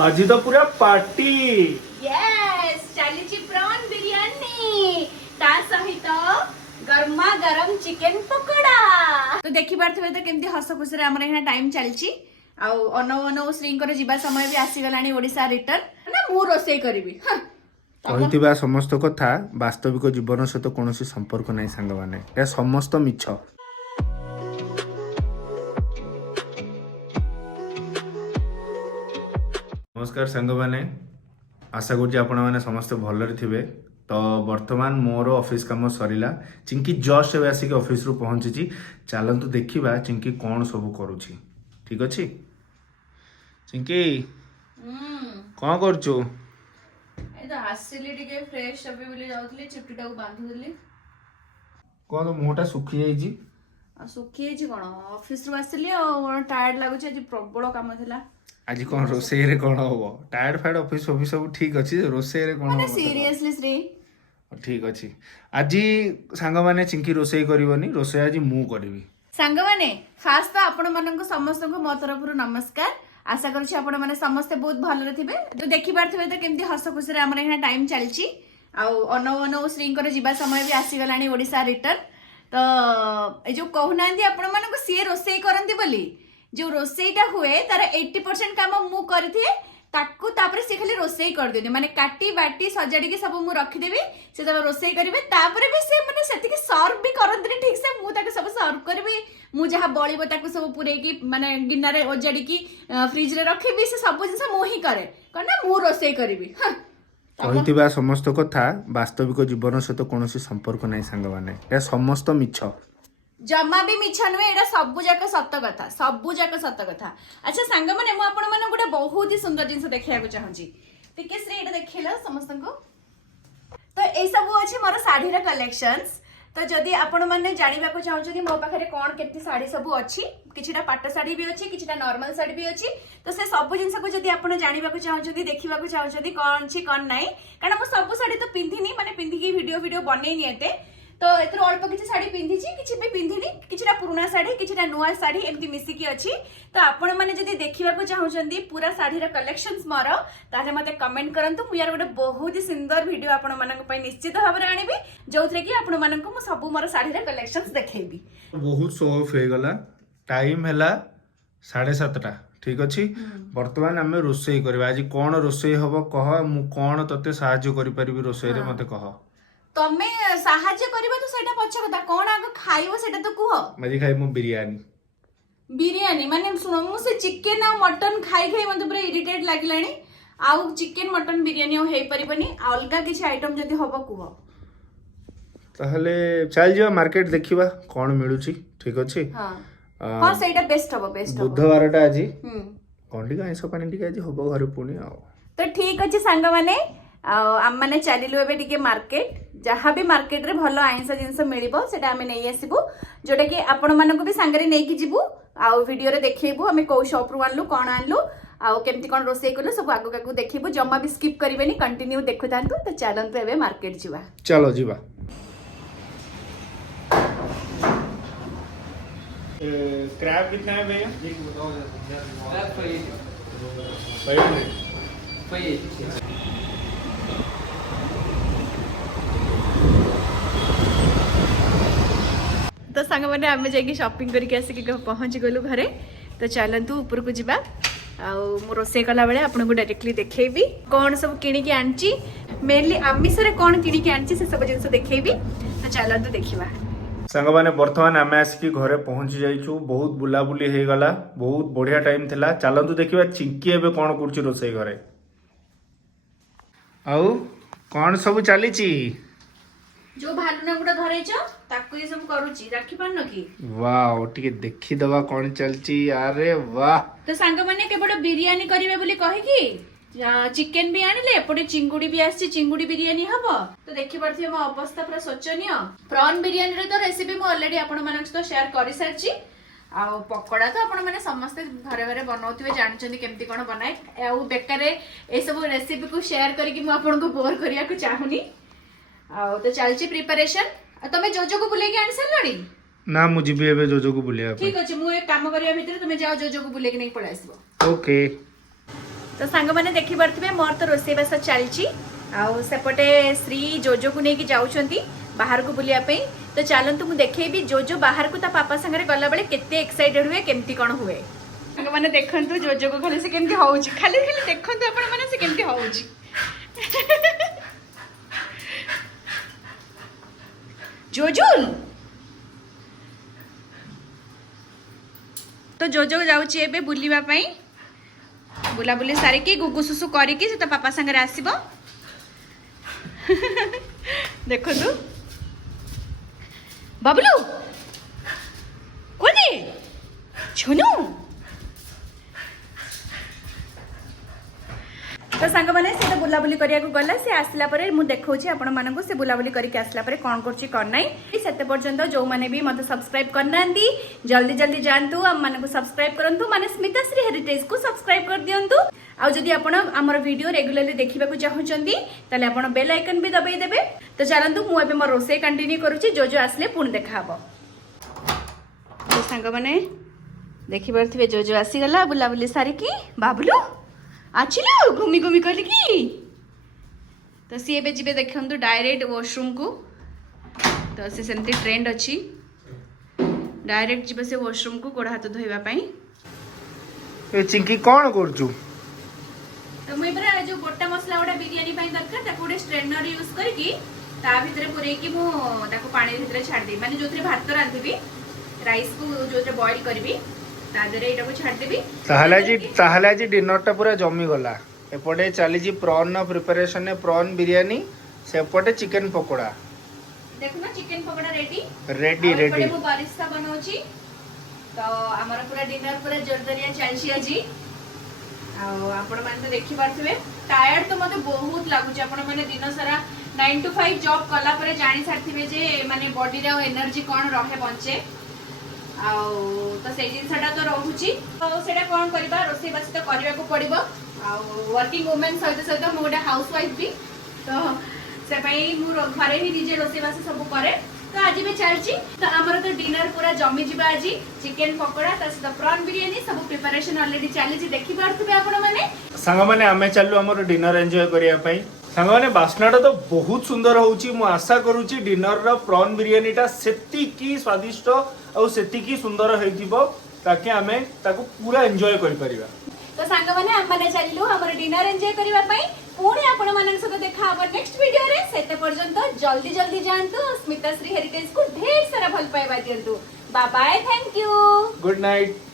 आज तो पूरा पार्टी यस चालीची प्रॉन बिरयानी ता सहित गरमा गरम चिकन पकोड़ा तो देखि पारथिबे तो केमती हस खुशी रे हमर एना टाइम चलची आ अनौ अनौ श्रींकर जीवा समय भी आसी गलानी ओडिसा रिटर्न ना मु रोसे करबी कहिथिबा समस्त कथा वास्तविक जीवन सहित कौन संपर्क नहीं सांग माने या समस्त मिछ। नमस्कार सांग माने आशा करुँच आपण मैंने समस्त भलरे थिबे। तो वर्तमान मोर ऑफिस काम Sarila Chinki just a Ashik office रु पहुंची चलतु देखिबा चिंकी कौन सब करूची। ठीक अच्छी चिंकी कौन करचु ए तो आसिली टिके फ्रेश अबे बोली जाउतली चिपटीटा को बांधुली कौन तो मुहटा सुखी जाइजी आ सुखी छि कोन ऑफिस रु आसिली और टायर्ड लागुछि आज प्रबल काम थिला। आज कौन रोसई रे कौन हो टायर्ड फायर्ड ऑफिस ऑफिस सब ठीक अच्छी रोसई रे कौन माने सीरियसली श्री ठीक अच्छी आज सांग माने चिंकी रोसई करबनी रोसई आज मु करबी। सांग माने फास्ट तो आपण माननको समस्त को मो तरफ नमस्कार आशा करूछि आपण माने समस्त बहुत भलरे थिबे तो देखि पारथिबे तो केमती हस खुशी रे हमर एना टाइम चलची आ अनौ अनौ श्रींकर जीवा समय भी आसी गलानी ओडिसा रिटर्न तो ए जो कहउनांदी आपण मानको सी रोसई करंती बोली जो रोसईटा हुए तार 80% काम मु करथिए ताकू तापर से खाली रोसई कर देनी माने काटी बाटी सजाड़ी के सब मु रखी देबी से तब रोसई करिवे तापर भी से माने सेति के सर्व भी करंतनी ठीक से मु ताके सब सर्व करबी मु जहा बळीबो ताकू सब पुरे की माने गिन्ना रे ओजाड़ी की फ्रिज रे रखिबी से सब जिंस मु ही करे कना मु रोसई करबी कहिथिबा समस्त कथा वास्तविक जीवन सहित कौन संपर्क नहीं सांग माने या समस्त मिछ जमा भी मिछ नुहे एटा सबु जाक सत कथा सबु जाक सत कथा। अच्छा सांग माने मु आपण माने गोटे बहुत ही सुंदर जिंस देखिया को चाहूची टिके श्री एटा देखिला समस्त को तो ए सब अछि मोर साड़ी रा कलेक्शंस तो जदि आपण माने जानिबा को चाहउछनी मो पाखरे कोन केते साड़ी सब अछि किछिटा पाट साड़ी भी अछि किछिटा नॉर्मल साड़ी भी अछि तो से सब जिंस को जदि आपण जानिबा को चाहउछनी देखिबा को चाहउछनी कोन छी कोन नाही कारण मु सब साड़ी तो पिंधिनी माने पिंधि की वीडियो बनेनी एते तो एथरो अल्प किछि साड़ी पिंधिछि किछि भी पिंधिनी किछिटा पुराना साड़ी किछिटा नुआ साड़ी एमती मिसी की अछि तो आपण माने जदि देखिबा को चाहउछंदी पूरा साड़ी रा कलेक्शंस मोर ताले मते कमेंट करंतु मु यार गोटे बहुत ही सुंदर वीडियो आपण मानक पय निश्चित भाबरे आनिबी जोथरे कि आपण मानक मु सब मोर साड़ी रा कलेक्शंस देखेबी। बहुत शो ऑफ हे गला टाइम हैला 7:30 ठीक अच्छी वर्तमान आम रोसई करबा आज कौन रोसई हबो कह मु कौन तते सहाय्य करि परिबी रोसई रे मते कह तमे सहाय्य करबा तो सेटा पछ कथा कोन आग खाइबो सेटा तो कुह मजी खाइ मु बिरयानी माने सुनो मु से चिकन आ मटन खाई खाई मते पूरा इरिटेट लागिलानी आउ चिकन मटन बिरयानी हो हेई परिबनी अलगा किछि आइटम जदी होबो कुह ताहले चल जिवा मार्केट देखिबा कोन मिलुची ठीक अछि। हां हां सेटा बेस्ट होबो बुधवारटा आजी कोंडी गाइस पानी टिके आजी होबो घरे पुनी आ तो ठीक अछि सांग माने आम मैंने चलू ए मार्केट जहाँ भी मार्केट रे भल आइंस जिनस मिलिबो सेटा आमे नै आसीबू जोटा कि आपण मानक भी सांगरे नै कि जीवू आ वीडियो रे देखैबू हमें को शॉप रु आनलु कोन आनलु आ केमती कोन रोसई कलु सब आगु आगु देखैबू जम्मा भी स्किप करिवेनी कंटिन्यू देखुतांतु तो चलंतु एबे मार्केट जीवा चलो जीवा। क्रैब कितना है भैया? तो सांग मैंने आम जाकि शॉपिंग करके आसिक पहुँच गलु घरे तो चलतु ऊपर को जीवा मु रोसई कला बेले आपन को डायरेक्टली देखैबी कौन सब किणी आनची मेनली आमिष रे कौन किणी आनची से सब जिंस देखैबी तो चलतु देखिबा। सांग माने वर्तमान आमे आसिक घरे पहुंची जाइछु बहुत बुलाबुली हे गला बहुत बढ़िया टाइम थिला चलंतु देखिबा चिंकी एबे कोन करछि रोसई घरे आउ कोन सब चलीची जो भालुना गुडा धरैछ ताकू ये सब करूची राखी पान की वाओ टिके देखि दवा कोन चलची अरे वाह तो सांग माने केबड बिरयानी करिवे बोली कहि की चिकन भी आनिले एपटे चिंगुड़ी भी आसी चिंगुड़ी बिरयानी हबो तो देखि परथि हम अवस्था पूरा शोचनीय प्रॉन बिरयानी रे तो रेसिपी मो ऑलरेडी आपण मानक तो शेयर करि सारची आ पकोड़ा तो आपण माने समस्त घरे घरे बनाउथिबे जानचंदी केमती कोन बनाए आ बेकारे ए सब रेसिपी को शेयर करी कि मो आपण को बोर करिया को चाहुनी आ तो चलची प्रिपरेशन तमे जोजो को बुले के आनि सलड़ी ना मु जिबी एबे जोजो को बुलिया ठीक अछि मु एक काम करिया भीतर तमे जाओ जोजो को बुले के नहीं पड़े आसीबो ओके। तो सांग मैंने देखी पारे मोर तो रोषेईबास चलती आउ सेपटे श्री जोजो को लेकिन जाऊँगी बाहर को बुलायापी तो चलतु मुझे देखेबी जोजो बाहर को ता पापा सागर गला बेले केते एक्साइटेड हुए केमती कौन हुए मैंने देखु जोजो को खाली से केमती होउची खाली खाली देखु आपण मैंने से केमती होउची जोजुल तो जोजो जाऊँगी एबे बुलिबा पई बुलाबुली सारिकी गुगु सुसु करिकी से तो पापा सागर आसीबो देखो तू बबलू कोने छुनु तो सांग मैंने से बुलाबुली करिया गला से आसला परे मु देखौछि आपण मानकु से बुलाबुली करके आसला परे कोन करछि कोन नै सेते पर्यंत जो माने भी मते सब्सक्राइब करनांदी जल्दी जल्दी जानतु हम मानकु सब्सक्राइब करंतु माने स्मिता श्री हेरिटेज को सब्सक्राइब कर दियंतु आ जदि आपण हमर वीडियो रेगुलरली देखिबाकू चाहुचंदी ताले आपण बेल आइकन भी दबाई देबे तो चलंतु मु एबे मोर रोसे कंटिन्यू करूछि जो जो आसले पुन देखाबो तो सांग माने देखि परथिबे जो जो आसी गला बुलाबुली सारी की बाबलू आचिलु घूमी घूमी कली की तो सी एबे जिबे देखंतु डायरेक्ट वॉशरूम को तो से सेमती ट्रेंड अछि डायरेक्ट जिबे से वॉशरूम को गोड़ हाथ धोइबा पई ए चिंकी कोन करजु तो मुई बरा जो गोटा मसला ओडा बिरयानी पई दरकार ताको ओडे स्ट्रेनर यूज करके ता भितरे पुरे की मु ताको पानी भितरे छाड़ दे माने जोथरे भात रांधबी राइस को जोथरे बॉईल करबी ता देरे एटा को छाड़ देबी ताहला जी डिनर टा पूरा जमी गला एपटे चली जी प्रॉन न प्रिपरेशन है प्रॉन बिरयानी सेपटे चिकन पकोड़ा देखो ना chicken pakora ready ready ready मु बारिस्ता बनौची तो हमर पूरा डिनर पूरा जोरदारिया चलची আজি आपण माने तो देखि पारथबे टायर्ड तो मते बहुत लागु छै आपण माने दिन सारा 9 to 5 जॉब कला परे जानि सारथिबे जे माने बॉडी रे एनर्जी कोन रहे बंचे आ तो से जिनसाटा तो रहूची तो सेटा कोन करबा रोसे बस तो करबा को पड़िबो आ वर्किंग वुमेन सहित सहित मु गोटे हाउस वाइफ भी तो से पई मु घरे ही निजे रोसे बस सब करे तो आज भी चलची तो हमर तो डिनर पूरा जमी जिबा आज चिकन पकोड़ा तस द प्रॉन बिरयानी सब प्रिपरेशन ऑलरेडी चली जी देखि पारथबे आपण माने सांग माने आमे चललु हमर डिनर एन्जॉय करिया पई सांग माने बास्नाटा तो बहुत सुंदर होउची मु आशा करूची डिनर रो प्रॉन बिरयानी टा सेति की स्वादिष्ट और सेति की सुंदर हेतिबो ताकि आमे ताको पूरा एन्जॉय करि परिबा तो सांग माने हम माने चलिलु हमर डिनर एन्जॉय करबा पई पुणी आपण मानन सहित देखा अब नेक्स्ट वीडियो रे सेते पर्यंत जल्दी जल्दी जानतु स्मिता श्री हेरिटेज को ढेर सारा भल पाइबा दियंतु bye bye thank you good night.